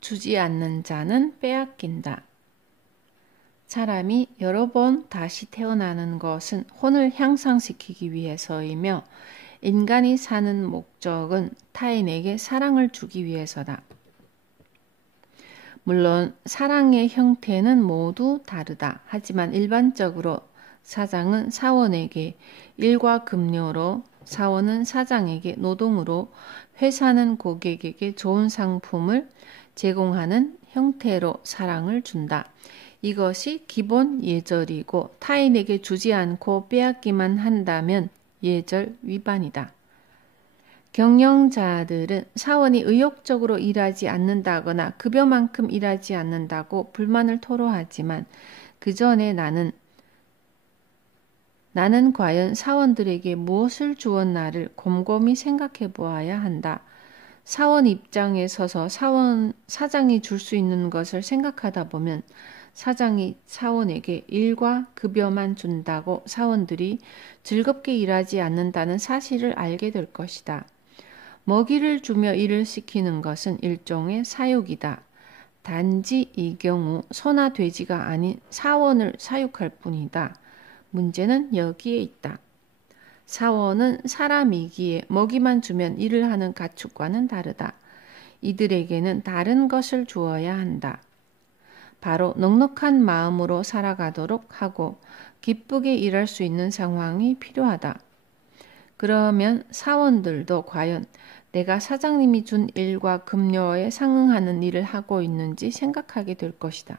주지 않는 자는 빼앗긴다. 사람이 여러 번 다시 태어나는 것은 혼을 향상시키기 위해서이며 인간이 사는 목적은 타인에게 사랑을 주기 위해서다. 물론 사랑의 형태는 모두 다르다. 하지만 일반적으로 사장은 사원에게 일과 급료로, 사원은 사장에게 노동으로, 회사는 고객에게 좋은 상품을 제공하는 형태로 사랑을 준다. 이것이 기본 예절이고 타인에게 주지 않고 빼앗기만 한다면 예절 위반이다. 경영자들은 사원이 의욕적으로 일하지 않는다거나 급여만큼 일하지 않는다고 불만을 토로하지만 그 전에 나는 과연 사원들에게 무엇을 주었나를 곰곰이 생각해 보아야 한다. 사원 입장에 서서 사장이 줄 수 있는 것을 생각하다 보면 사장이 사원에게 일과 급여만 준다고 사원들이 즐겁게 일하지 않는다는 사실을 알게 될 것이다. 먹이를 주며 일을 시키는 것은 일종의 사육이다. 단지 이 경우 소나 돼지가 아닌 사원을 사육할 뿐이다. 문제는 여기에 있다. 사원은 사람이기에 먹이만 주면 일을 하는 가축과는 다르다. 이들에게는 다른 것을 주어야 한다. 바로 넉넉한 마음으로 살아가도록 하고 기쁘게 일할 수 있는 상황이 필요하다. 그러면 사원들도 과연 내가 사장님이 준 일과 급료에 상응하는 일을 하고 있는지 생각하게 될 것이다.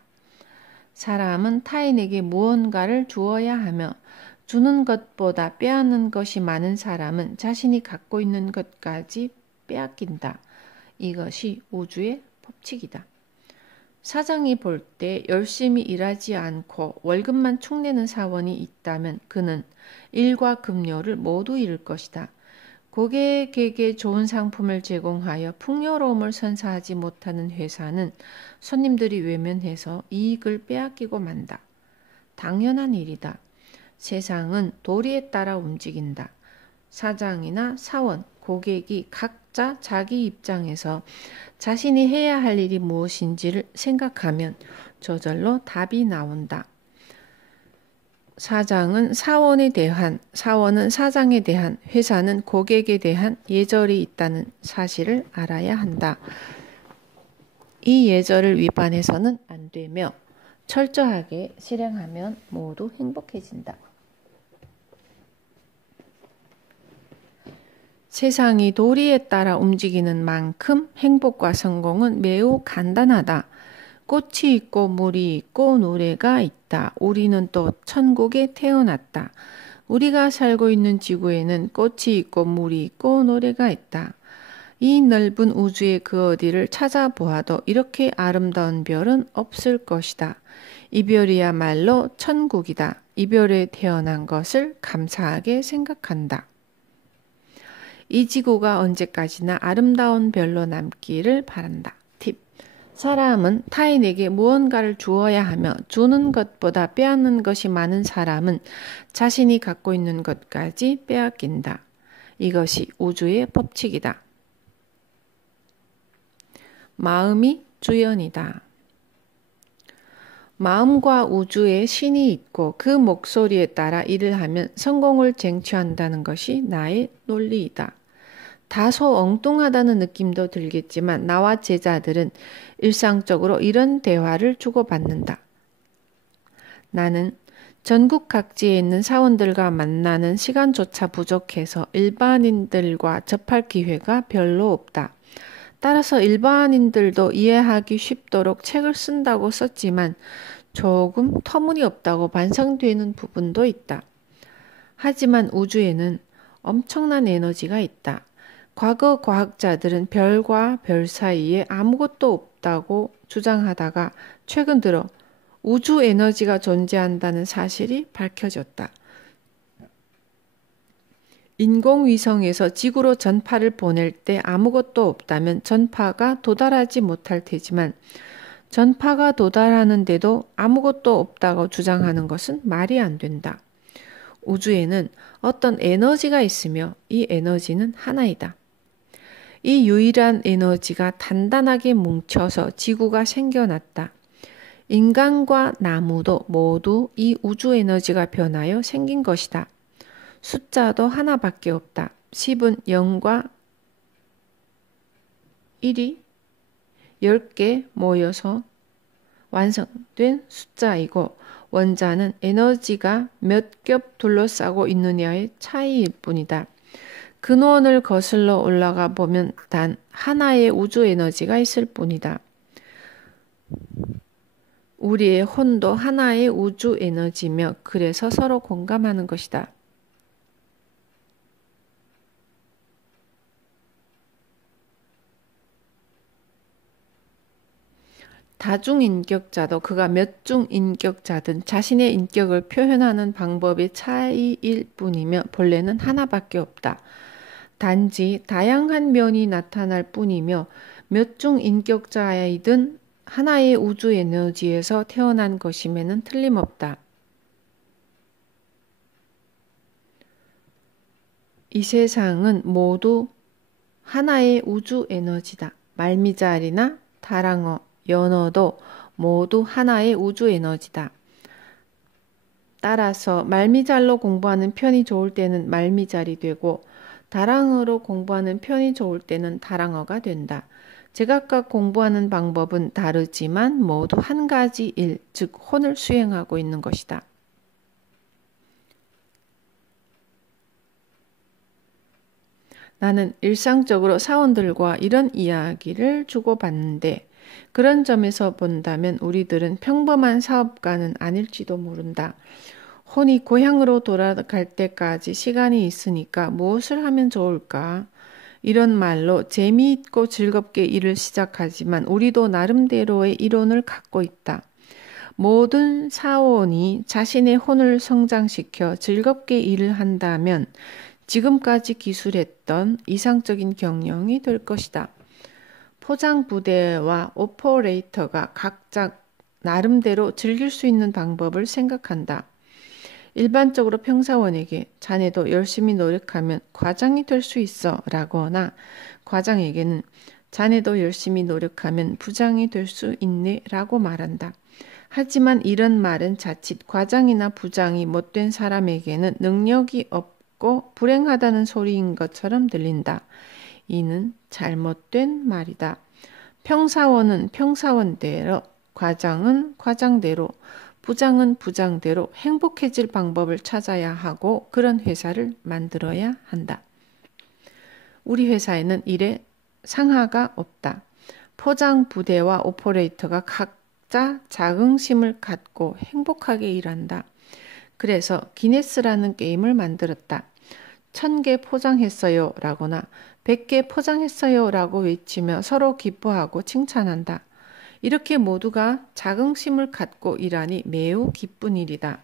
사람은 타인에게 무언가를 주어야 하며 주는 것보다 빼앗는 것이 많은 사람은 자신이 갖고 있는 것까지 빼앗긴다. 이것이 우주의 법칙이다. 사장이 볼 때 열심히 일하지 않고 월급만 축내는 사원이 있다면 그는 일과 급료를 모두 잃을 것이다. 고객에게 좋은 상품을 제공하여 풍요로움을 선사하지 못하는 회사는 손님들이 외면해서 이익을 빼앗기고 만다. 당연한 일이다. 세상은 도리에 따라 움직인다. 사장이나 사원, 고객이 각자 자기 입장에서 자신이 해야 할 일이 무엇인지를 생각하면 저절로 답이 나온다. 사장은 사원에 대한, 사원은 사장에 대한, 회사는 고객에 대한 예절이 있다는 사실을 알아야 한다. 이 예절을 위반해서는 안 되며 철저하게 실행하면 모두 행복해진다. 세상이 도리에 따라 움직이는 만큼 행복과 성공은 매우 간단하다. 꽃이 있고 물이 있고 노래가 있다. 우리는 또 천국에 태어났다. 우리가 살고 있는 지구에는 꽃이 있고 물이 있고 노래가 있다. 이 넓은 우주의 그 어디를 찾아보아도 이렇게 아름다운 별은 없을 것이다. 이 별이야말로 천국이다. 이 별에 태어난 것을 감사하게 생각한다. 이 지구가 언제까지나 아름다운 별로 남기를 바란다. 팁. 사람은 타인에게 무언가를 주어야 하며 주는 것보다 빼앗는 것이 많은 사람은 자신이 갖고 있는 것까지 빼앗긴다. 이것이 우주의 법칙이다. 마음이 주연이다. 마음과 우주에 신이 있고 그 목소리에 따라 일을 하면 성공을 쟁취한다는 것이 나의 논리이다. 다소 엉뚱하다는 느낌도 들겠지만 나와 제자들은 일상적으로 이런 대화를 주고받는다. 나는 전국 각지에 있는 사원들과 만나는 시간조차 부족해서 일반인들과 접할 기회가 별로 없다. 따라서 일반인들도 이해하기 쉽도록 책을 쓴다고 썼지만 조금 터무니없다고 반성되는 부분도 있다. 하지만 우주에는 엄청난 에너지가 있다. 과거 과학자들은 별과 별 사이에 아무것도 없다고 주장하다가 최근 들어 우주 에너지가 존재한다는 사실이 밝혀졌다. 인공위성에서 지구로 전파를 보낼 때 아무것도 없다면 전파가 도달하지 못할 테지만 전파가 도달하는데도 아무것도 없다고 주장하는 것은 말이 안 된다. 우주에는 어떤 에너지가 있으며 이 에너지는 하나이다. 이 유일한 에너지가 단단하게 뭉쳐서 지구가 생겨났다. 인간과 나무도 모두 이 우주 에너지가 변하여 생긴 것이다. 숫자도 하나밖에 없다. 10은 0과 1이 10개 모여서 완성된 숫자이고 원자는 에너지가 몇 겹 둘러싸고 있느냐의 차이일 뿐이다. 근원을 거슬러 올라가 보면 단 하나의 우주 에너지가 있을 뿐이다. 우리의 혼도 하나의 우주 에너지며 그래서 서로 공감하는 것이다. 다중인격자도 그가 몇 중인격자든 자신의 인격을 표현하는 방법의 차이일 뿐이며 본래는 하나밖에 없다. 단지 다양한 면이 나타날 뿐이며 몇 중인격자이든 하나의 우주 에너지에서 태어난 것임에는 틀림없다. 이 세상은 모두 하나의 우주 에너지다. 말미잘이나 다랑어, 연어도 모두 하나의 우주 에너지다. 따라서 말미잘로 공부하는 편이 좋을 때는 말미잘이 되고 다랑어로 공부하는 편이 좋을 때는 다랑어가 된다. 제각각 공부하는 방법은 다르지만 모두 한 가지 일, 즉 혼을 수행하고 있는 것이다. 나는 일상적으로 사원들과 이런 이야기를 주고받는데 그런 점에서 본다면 우리들은 평범한 사업가는 아닐지도 모른다. 혼이 고향으로 돌아갈 때까지 시간이 있으니까 무엇을 하면 좋을까? 이런 말로 재미있고 즐겁게 일을 시작하지만 우리도 나름대로의 이론을 갖고 있다. 모든 사원이 자신의 혼을 성장시켜 즐겁게 일을 한다면 지금까지 기술했던 이상적인 경영이 될 것이다. 포장 부대와 오퍼레이터가 각자 나름대로 즐길 수 있는 방법을 생각한다. 일반적으로 평사원에게 자네도 열심히 노력하면 과장이 될 수 있어 라거나 과장에게는 자네도 열심히 노력하면 부장이 될 수 있네 라고 말한다. 하지만 이런 말은 자칫 과장이나 부장이 못된 사람에게는 능력이 없고 불행하다는 소리인 것처럼 들린다. 이는 잘못된 말이다. 평사원은 평사원대로, 과장은 과장대로, 부장은 부장대로 행복해질 방법을 찾아야 하고 그런 회사를 만들어야 한다. 우리 회사에는 일에 상하가 없다. 포장 부대와 오퍼레이터가 각자 자긍심을 갖고 행복하게 일한다. 그래서 기네스라는 게임을 만들었다. 1000개 포장했어요 라거나 100개 포장했어요 라고 외치며 서로 기뻐하고 칭찬한다. 이렇게 모두가 자긍심을 갖고 일하니 매우 기쁜 일이다.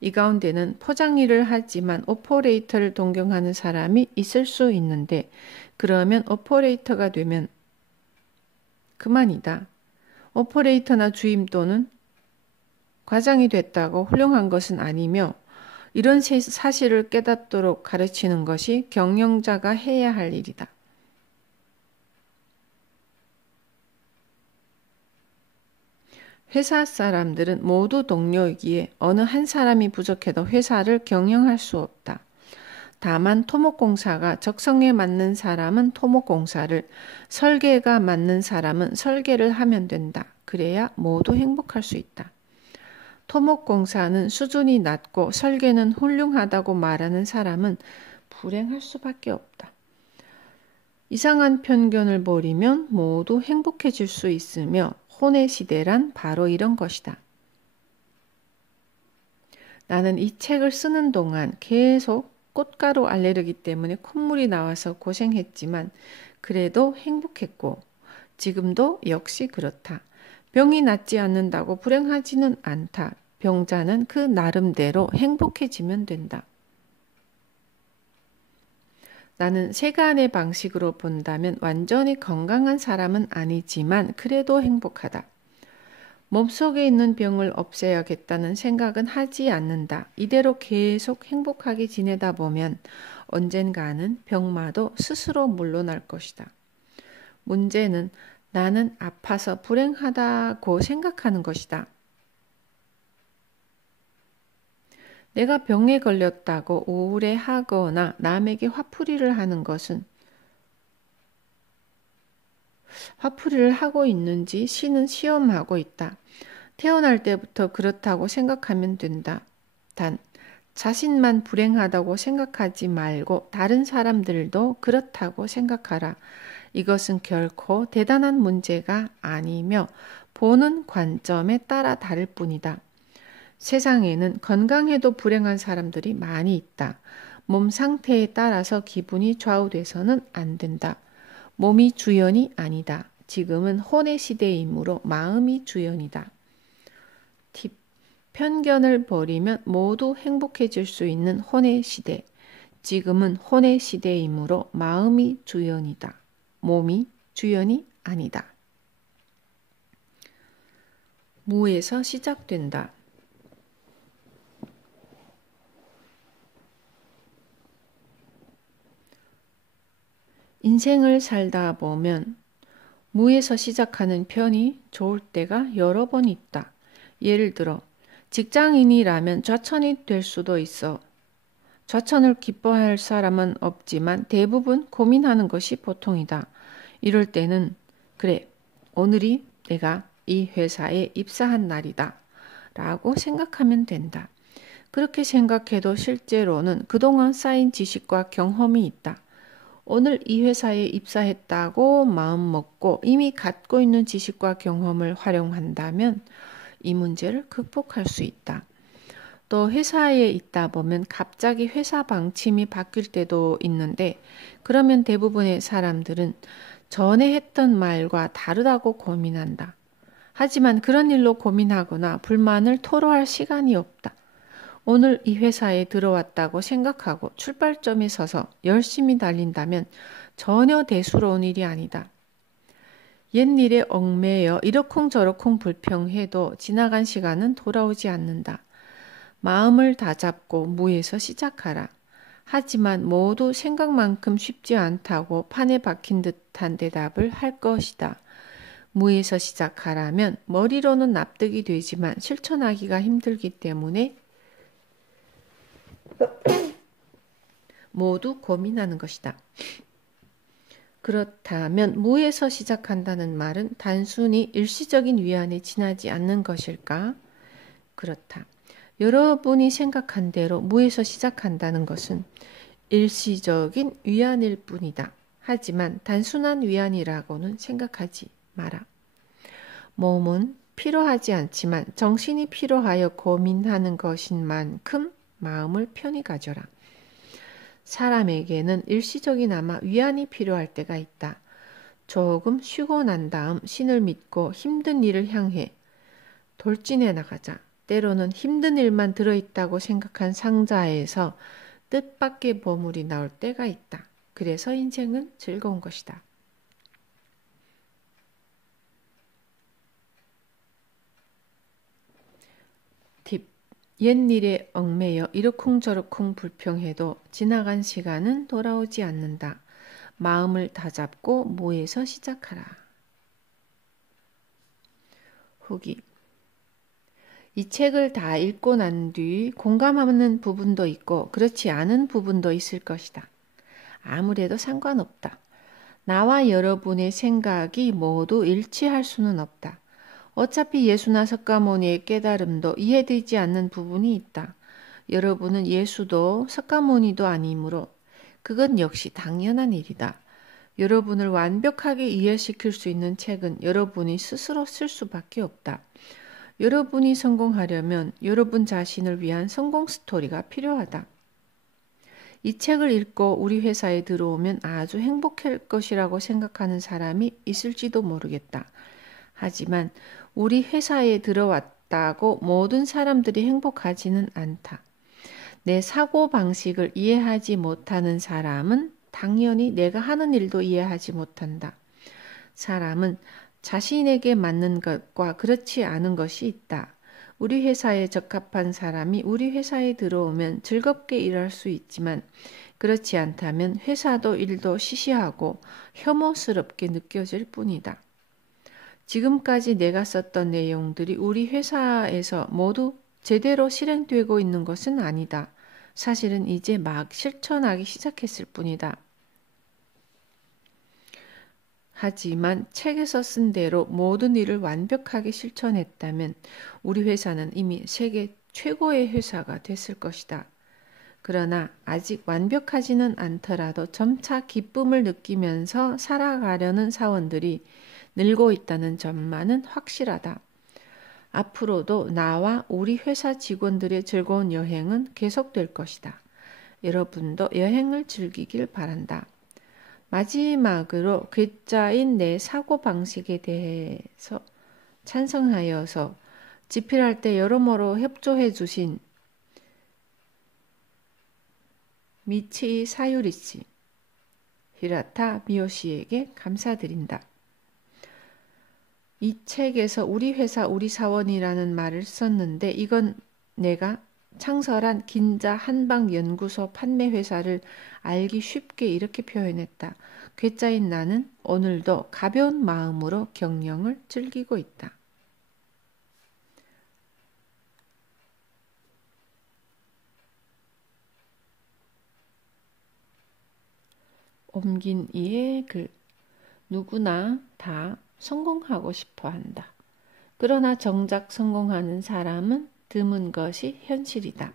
이 가운데는 포장 일을 하지만 오퍼레이터를 동경하는 사람이 있을 수 있는데 그러면 오퍼레이터가 되면 그만이다. 오퍼레이터나 주임 또는 과장이 됐다고 훌륭한 것은 아니며 이런 사실을 깨닫도록 가르치는 것이 경영자가 해야 할 일이다. 회사 사람들은 모두 동료이기에 어느 한 사람이 부족해도 회사를 경영할 수 없다. 다만 토목공사가 적성에 맞는 사람은 토목공사를, 설계가 맞는 사람은 설계를 하면 된다. 그래야 모두 행복할 수 있다. 토목공사는 수준이 낮고 설계는 훌륭하다고 말하는 사람은 불행할 수밖에 없다. 이상한 편견을 버리면 모두 행복해질 수 있으며 혼의 시대란 바로 이런 것이다. 나는 이 책을 쓰는 동안 계속 꽃가루 알레르기 때문에 콧물이 나와서 고생했지만 그래도 행복했고 지금도 역시 그렇다. 병이 낫지 않는다고 불행하지는 않다. 병자는 그 나름대로 행복해지면 된다. 나는 세간의 방식으로 본다면 완전히 건강한 사람은 아니지만 그래도 행복하다. 몸속에 있는 병을 없애야겠다는 생각은 하지 않는다. 이대로 계속 행복하게 지내다 보면 언젠가는 병마도 스스로 물러날 것이다. 문제는 나는 아파서 불행하다고 생각하는 것이다. 내가 병에 걸렸다고 우울해하거나 남에게 화풀이를 하는 것은 화풀이를 하고 있는지 신은 시험하고 있다. 태어날 때부터 그렇다고 생각하면 된다. 단, 자신만 불행하다고 생각하지 말고 다른 사람들도 그렇다고 생각하라. 이것은 결코 대단한 문제가 아니며 보는 관점에 따라 다를 뿐이다. 세상에는 건강해도 불행한 사람들이 많이 있다. 몸 상태에 따라서 기분이 좌우돼서는 안 된다. 몸이 주연이 아니다. 지금은 혼의 시대이므로 마음이 주연이다. 팁. 편견을 버리면 모두 행복해질 수 있는 혼의 시대. 지금은 혼의 시대이므로 마음이 주연이다. 몸이 주연이 아니다. 무에서 시작된다. 인생을 살다 보면 무에서 시작하는 편이 좋을 때가 여러 번 있다. 예를 들어 직장인이라면 좌천이 될 수도 있어. 좌천을 기뻐할 사람은 없지만 대부분 고민하는 것이 보통이다. 이럴 때는 그래, 오늘이 내가 이 회사에 입사한 날이다 라고 생각하면 된다. 그렇게 생각해도 실제로는 그동안 쌓인 지식과 경험이 있다. 오늘 이 회사에 입사했다고 마음먹고 이미 갖고 있는 지식과 경험을 활용한다면 이 문제를 극복할 수 있다. 또 회사에 있다 보면 갑자기 회사 방침이 바뀔 때도 있는데 그러면 대부분의 사람들은 전에 했던 말과 다르다고 고민한다. 하지만 그런 일로 고민하거나 불만을 토로할 시간이 없다. 오늘 이 회사에 들어왔다고 생각하고 출발점에 서서 열심히 달린다면 전혀 대수로운 일이 아니다. 옛일에 얽매여 이러쿵저러쿵 불평해도 지나간 시간은 돌아오지 않는다. 마음을 다잡고 무에서 시작하라. 하지만 모두 생각만큼 쉽지 않다고 판에 박힌 듯한 대답을 할 것이다. 무에서 시작하라면 머리로는 납득이 되지만 실천하기가 힘들기 때문에 모두 고민하는 것이다. 그렇다면 무에서 시작한다는 말은 단순히 일시적인 위안에 지나지 않는 것일까? 그렇다. 여러분이 생각한 대로 무에서 시작한다는 것은 일시적인 위안일 뿐이다. 하지만 단순한 위안이라고는 생각하지 마라. 몸은 피로하지 않지만 정신이 피로하여 고민하는 것인 만큼 마음을 편히 가져라. 사람에게는 일시적이나마 위안이 필요할 때가 있다. 조금 쉬고 난 다음 신을 믿고 힘든 일을 향해 돌진해 나가자. 때로는 힘든 일만 들어있다고 생각한 상자에서 뜻밖의 보물이 나올 때가 있다. 그래서 인생은 즐거운 것이다. 팁. 옛일에 얽매여 이러쿵저러쿵 불평해도 지나간 시간은 돌아오지 않는다. 마음을 다잡고 무에서 시작하라. 후기. 이 책을 다 읽고 난 뒤 공감하는 부분도 있고 그렇지 않은 부분도 있을 것이다. 아무래도 상관없다. 나와 여러분의 생각이 모두 일치할 수는 없다. 어차피 예수나 석가모니의 깨달음도 이해되지 않는 부분이 있다. 여러분은 예수도 석가모니도 아니므로 그건 역시 당연한 일이다. 여러분을 완벽하게 이해시킬 수 있는 책은 여러분이 스스로 쓸 수밖에 없다. 여러분이 성공하려면 여러분 자신을 위한 성공 스토리가 필요하다. 이 책을 읽고 우리 회사에 들어오면 아주 행복할 것이라고 생각하는 사람이 있을지도 모르겠다. 하지만 우리 회사에 들어왔다고 모든 사람들이 행복하지는 않다. 내 사고방식을 이해하지 못하는 사람은 당연히 내가 하는 일도 이해하지 못한다. 사람은 자신에게 맞는 것과 그렇지 않은 것이 있다. 우리 회사에 적합한 사람이 우리 회사에 들어오면 즐겁게 일할 수 있지만 그렇지 않다면 회사도 일도 시시하고 혐오스럽게 느껴질 뿐이다. 지금까지 내가 썼던 내용들이 우리 회사에서 모두 제대로 실행되고 있는 것은 아니다. 사실은 이제 막 실천하기 시작했을 뿐이다. 하지만 책에서 쓴 대로 모든 일을 완벽하게 실천했다면 우리 회사는 이미 세계 최고의 회사가 됐을 것이다. 그러나 아직 완벽하지는 않더라도 점차 기쁨을 느끼면서 살아가려는 사원들이 늘고 있다는 점만은 확실하다. 앞으로도 나와 우리 회사 직원들의 즐거운 여행은 계속될 것이다. 여러분도 여행을 즐기길 바란다. 마지막으로 괴짜인 내 사고방식에 대해서 찬성하여서 집필할 때 여러모로 협조해 주신 미치 사유리 씨, 히라타 미오 씨에게 감사드린다. 이 책에서 우리 회사 우리 사원이라는 말을 썼는데 이건 내가 창설한 긴자 한방연구소 판매회사를 알기 쉽게 이렇게 표현했다. 괴짜인 나는 오늘도 가벼운 마음으로 경영을 즐기고 있다. 옮긴 이의 글. 누구나 다 성공하고 싶어 한다. 그러나 정작 성공하는 사람은 드문 것이 현실이다.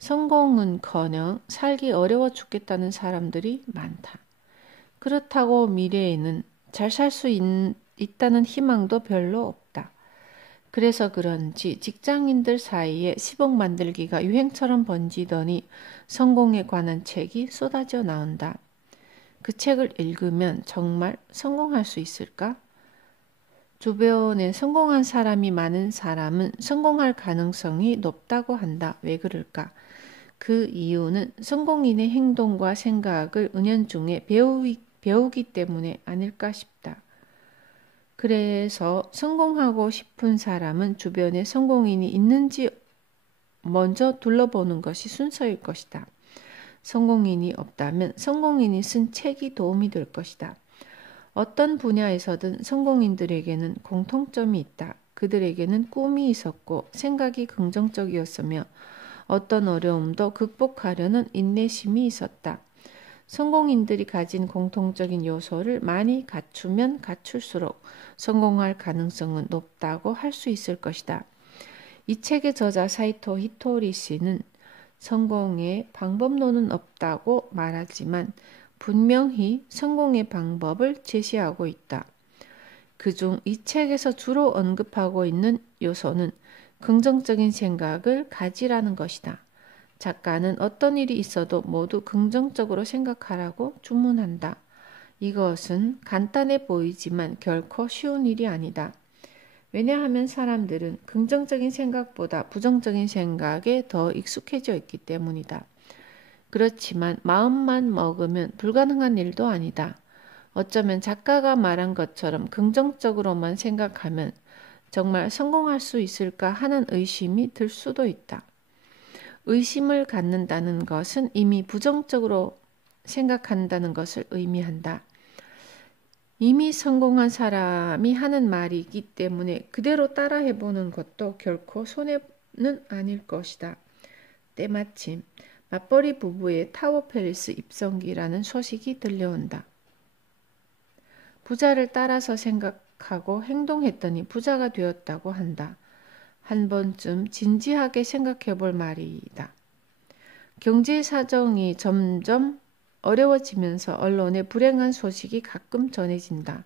성공은커녕 살기 어려워 죽겠다는 사람들이 많다. 그렇다고 미래에는 잘 살 수 있다는 희망도 별로 없다. 그래서 그런지 직장인들 사이에 10억 만들기가 유행처럼 번지더니 성공에 관한 책이 쏟아져 나온다. 그 책을 읽으면 정말 성공할 수 있을까? 주변에 성공한 사람이 많은 사람은 성공할 가능성이 높다고 한다. 왜 그럴까? 그 이유는 성공인의 행동과 생각을 은연중에 배우기 때문에 아닐까 싶다. 그래서 성공하고 싶은 사람은 주변에 성공인이 있는지 먼저 둘러보는 것이 순서일 것이다. 성공인이 없다면 성공인이 쓴 책이 도움이 될 것이다. 어떤 분야에서든 성공인들에게는 공통점이 있다. 그들에게는 꿈이 있었고 생각이 긍정적이었으며 어떤 어려움도 극복하려는 인내심이 있었다. 성공인들이 가진 공통적인 요소를 많이 갖추면 갖출수록 성공할 가능성은 높다고 할 수 있을 것이다. 이 책의 저자 사이토 히토리 씨는 성공의 방법론은 없다고 말하지만 분명히 성공의 방법을 제시하고 있다. 그중 이 책에서 주로 언급하고 있는 요소는 긍정적인 생각을 가지라는 것이다. 작가는 어떤 일이 있어도 모두 긍정적으로 생각하라고 주문한다. 이것은 간단해 보이지만 결코 쉬운 일이 아니다. 왜냐하면 사람들은 긍정적인 생각보다 부정적인 생각에 더 익숙해져 있기 때문이다. 그렇지만 마음만 먹으면 불가능한 일도 아니다. 어쩌면 작가가 말한 것처럼 긍정적으로만 생각하면 정말 성공할 수 있을까 하는 의심이 들 수도 있다. 의심을 갖는다는 것은 이미 부정적으로 생각한다는 것을 의미한다. 이미 성공한 사람이 하는 말이기 때문에 그대로 따라해보는 것도 결코 손해는 아닐 것이다. 때마침 맞벌이 부부의 타워 팰리스 입성기라는 소식이 들려온다. 부자를 따라서 생각하고 행동했더니 부자가 되었다고 한다. 한 번쯤 진지하게 생각해 볼 말이다. 경제 사정이 점점 어려워지면서 언론에 불행한 소식이 가끔 전해진다.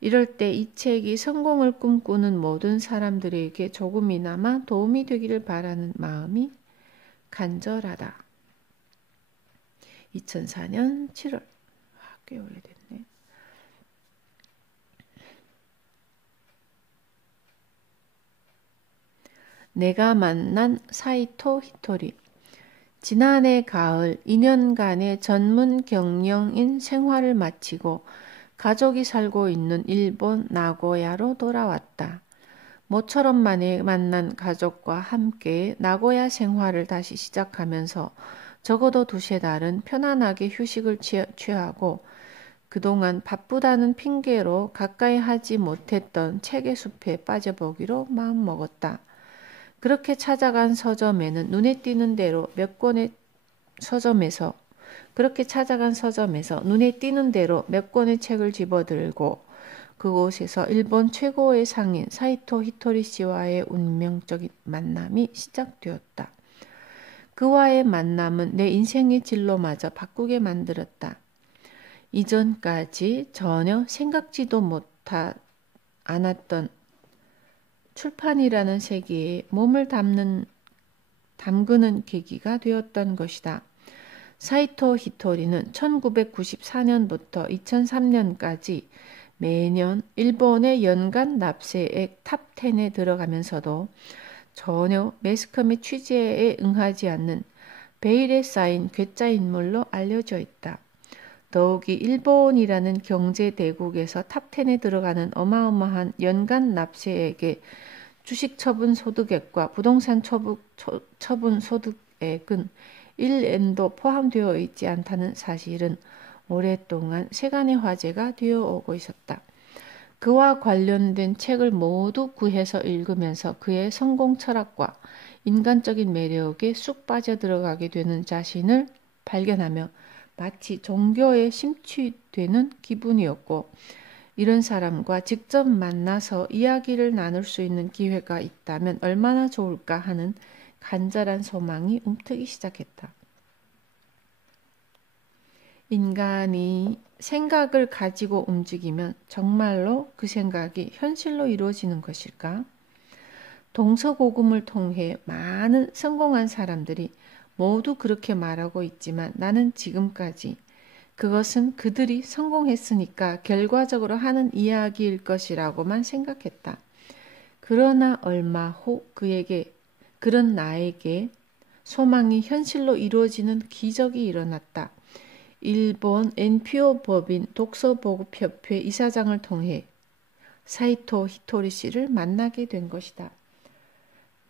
이럴 때 이 책이 성공을 꿈꾸는 모든 사람들에게 조금이나마 도움이 되기를 바라는 마음이 간절하다. 2004년 7월. 꽤 오래됐네. 내가 만난 사이토 히토리. 지난해 가을 2년간의 전문 경영인 생활을 마치고 가족이 살고 있는 일본 나고야로 돌아왔다. 모처럼 만에 만난 가족과 함께 나고야 생활을 다시 시작하면서 적어도 두세 달은 편안하게 휴식을 취하고 그동안 바쁘다는 핑계로 가까이 하지 못했던 책의 숲에 빠져보기로 마음먹었다. 그렇게 찾아간 서점에는 눈에 띄는 대로 몇 권의 서점에서 그렇게 찾아간 서점에서 눈에 띄는 대로 몇 권의 책을 집어들고 그곳에서 일본 최고의 상인 사이토 히토리 씨와의 운명적인 만남이 시작되었다. 그와의 만남은 내 인생의 진로마저 바꾸게 만들었다. 이전까지 전혀 생각지도 않았던 출판이라는 세계에 몸을 담그는 계기가 되었던 것이다. 사이토 히토리는 1994년부터 2003년까지 매년 일본의 연간 납세액 탑10에 들어가면서도 전혀 매스컴의 취재에 응하지 않는 베일에 쌓인 괴짜 인물로 알려져 있다. 더욱이 일본이라는 경제 대국에서 탑10에 들어가는 어마어마한 연간 납세액의 주식 처분 소득액과 부동산 처분 소득액은 1엔도 포함되어 있지 않다는 사실은 오랫동안 세간의 화제가 되어 오고 있었다. 그와 관련된 책을 모두 구해서 읽으면서 그의 성공 철학과 인간적인 매력에 쑥 빠져들어가게 되는 자신을 발견하며 마치 종교에 심취되는 기분이었고, 이런 사람과 직접 만나서 이야기를 나눌 수 있는 기회가 있다면 얼마나 좋을까 하는 간절한 소망이 움트기 시작했다. 인간이 생각을 가지고 움직이면 정말로 그 생각이 현실로 이루어지는 것일까? 동서고금을 통해 많은 성공한 사람들이 모두 그렇게 말하고 있지만 나는 지금까지 그것은 그들이 성공했으니까 결과적으로 하는 이야기일 것이라고만 생각했다. 그러나 얼마 후 그런 나에게 소망이 현실로 이루어지는 기적이 일어났다. 일본 NPO 법인 독서보급협회 이사장을 통해 사이토 히토리 씨를 만나게 된 것이다.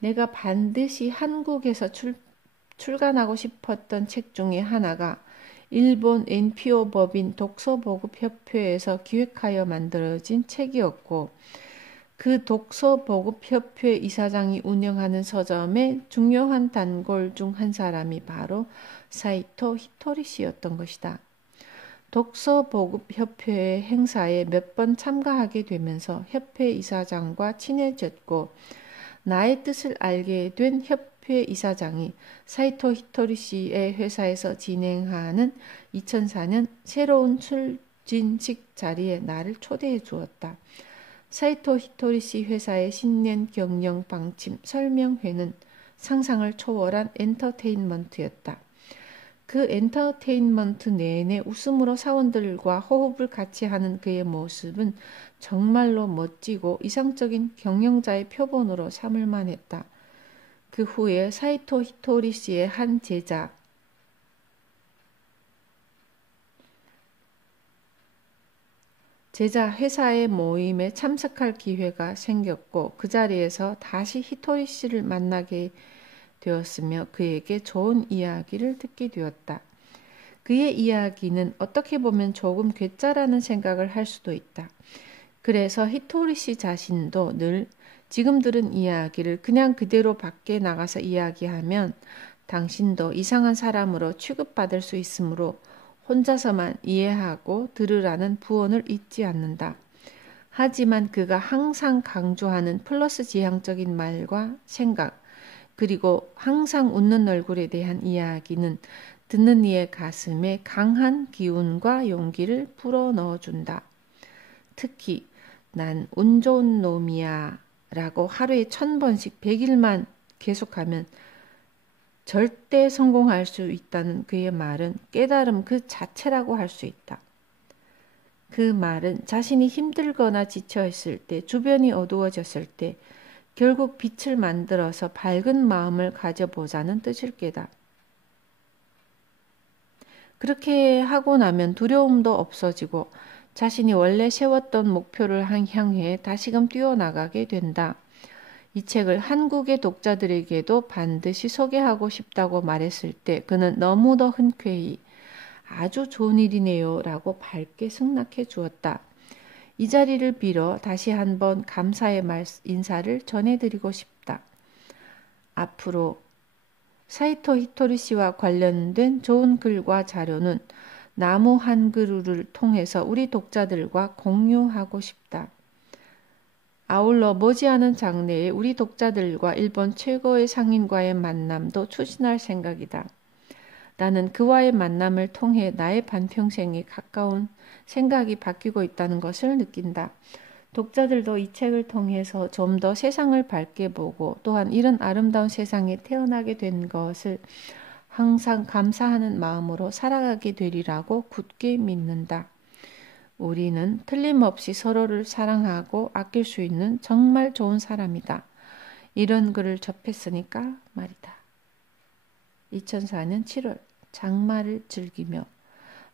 내가 반드시 한국에서 출간하고 싶었던 책 중에 하나가 일본 NPO 법인 독서보급협회에서 기획하여 만들어진 책이었고, 그 독서보급협회 이사장이 운영하는 서점의 중요한 단골 중 한 사람이 바로 사이토 히토리 씨였던 것이다. 독서보급협회의 행사에 몇 번 참가하게 되면서 협회 이사장과 친해졌고, 나의 뜻을 알게 된 협회 이사장이 사이토 히토리 씨의 회사에서 진행하는 2004년 새로운 출진식 자리에 나를 초대해 주었다. 사이토 히토리 씨 회사의 신년 경영 방침 설명회는 상상을 초월한 엔터테인먼트였다. 그 엔터테인먼트 내내 웃음으로 사원들과 호흡을 같이 하는 그의 모습은 정말로 멋지고 이상적인 경영자의 표본으로 삼을 만했다. 그 후에 사이토 히토리 씨의 한 제자 회사의 모임에 참석할 기회가 생겼고 그 자리에서 다시 히토리 씨를 만나게 되었으며 그에게 좋은 이야기를 듣게 되었다. 그의 이야기는 어떻게 보면 조금 괴짜라는 생각을 할 수도 있다. 그래서 히토리 씨 자신도 늘 지금 들은 이야기를 그냥 그대로 밖에 나가서 이야기하면 당신도 이상한 사람으로 취급받을 수 있으므로 혼자서만 이해하고 들으라는 부언을 잊지 않는다. 하지만 그가 항상 강조하는 플러스 지향적인 말과 생각, 그리고 항상 웃는 얼굴에 대한 이야기는 듣는 이의 가슴에 강한 기운과 용기를 불어넣어준다. 특히 난 운 좋은 놈이야 라고 하루에 1000번씩 100일만 계속하면 절대 성공할 수 있다는 그의 말은 깨달음 그 자체라고 할 수 있다. 그 말은 자신이 힘들거나 지쳐있을 때, 주변이 어두워졌을 때 결국 빛을 만들어서 밝은 마음을 가져보자는 뜻일 게다. 그렇게 하고 나면 두려움도 없어지고 자신이 원래 세웠던 목표를 향해 다시금 뛰어나가게 된다. 이 책을 한국의 독자들에게도 반드시 소개하고 싶다고 말했을 때 그는 너무도 흔쾌히 아주 좋은 일이네요 라고 밝게 승낙해 주었다. 이 자리를 빌어 다시 한번 감사의 인사를 전해드리고 싶다. 앞으로 사이토 히토리 씨와 관련된 좋은 글과 자료는 나무 한 그루를 통해서 우리 독자들과 공유하고 싶다. 아울러 머지않은 장래에 우리 독자들과 일본 최고의 상인과의 만남도 추진할 생각이다. 나는 그와의 만남을 통해 나의 반평생에 가까운 생각이 바뀌고 있다는 것을 느낀다. 독자들도 이 책을 통해서 좀 더 세상을 밝게 보고 또한 이런 아름다운 세상에 태어나게 된 것을 항상 감사하는 마음으로 살아가게 되리라고 굳게 믿는다. 우리는 틀림없이 서로를 사랑하고 아낄 수 있는 정말 좋은 사람이다. 이런 글을 접했으니까 말이다. 2004년 7월 장마를 즐기며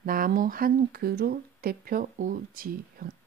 나무 한 그루 대표 우지현